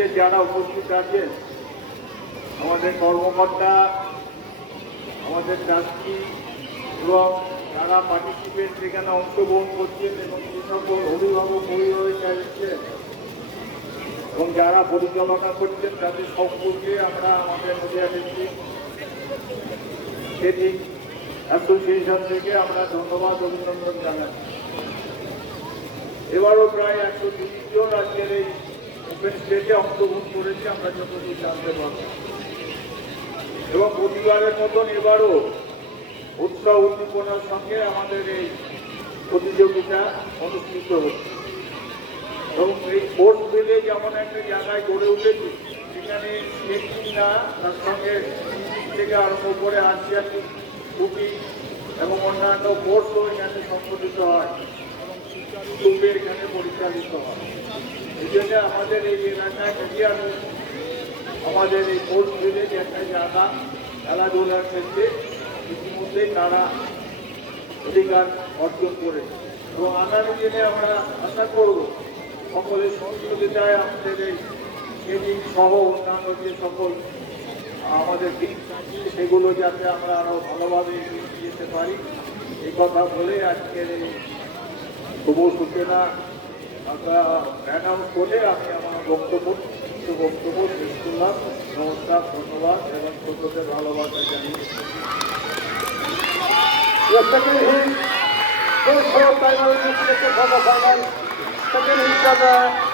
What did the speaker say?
স্টেজে যারা উপস্থিত আছেন, আমাদের কর্মকর্তা, আমাদের চাষি এবং যারা পার্টিসিপেন্ট সেখানে অংশগ্রহণ করছেন এবং যে সকল অভিভাবক অভিভাবিকা এসেছেন এবং যারা পরিচালনা করছেন তাদের সকলকে আমরা আমাদের নদিয়া ডিস্ট্রিক্ট স্কেটিং অ্যাসোসিয়েশন থেকে আমরা ধন্যবাদ অভিনন্দন জানাচ্ছি। এবারও প্রায় 130 জন আজকের এই ওপেন স্টেজে অংশগ্রহণ করেছে আমরা যতদূর জানতে পারব এবং প্রতিবারের মতন এবারও উৎসাহ উদ্দীপনার সঙ্গে আমাদের এই প্রতিযোগিতা অনুষ্ঠিত হচ্ছে এবং এই স্পোর্টস ভিলেজ যেমন একটা জায়গায় গড়ে উঠেছে সেখানে স্কেটিং না তার সঙ্গে থেকে আরম্ভ করে আন্তর্জাতিক শুটিং এবং অন্যান্য কোর্সও এখানে সংগঠিত হয় এবং শিক্ষারূপে এখানে পরিচালিত হয়। এই জন্য আমাদের এই এলাকায় নদিয়াতে আমাদের এই স্পোর্টস ভিলেজ একটা জায়গা খেলাধুলার ক্ষেত্রে ইতিমধ্যেই তারা অধিকার অর্জন করেছে এবং আগামী দিনে আমরা আশা করব সকলের সহযোগিতায় আমাদের এই স্কেটিং সহ অন্যান্য যে সকল আমাদের দিক আছে সেগুলো যাতে আমরা আরও ভালোভাবে এগিয়ে নিয়ে যেতে পারি এই কথা বলে আজকের এই শুভ সূচনা অ্যানাউন্স করে আমি আমার বক্তব্য শেষ করলাম। নমস্কার, ধন্যবাদ এবং ছোটদের ভালোবাসা জানিয়ে Second hit,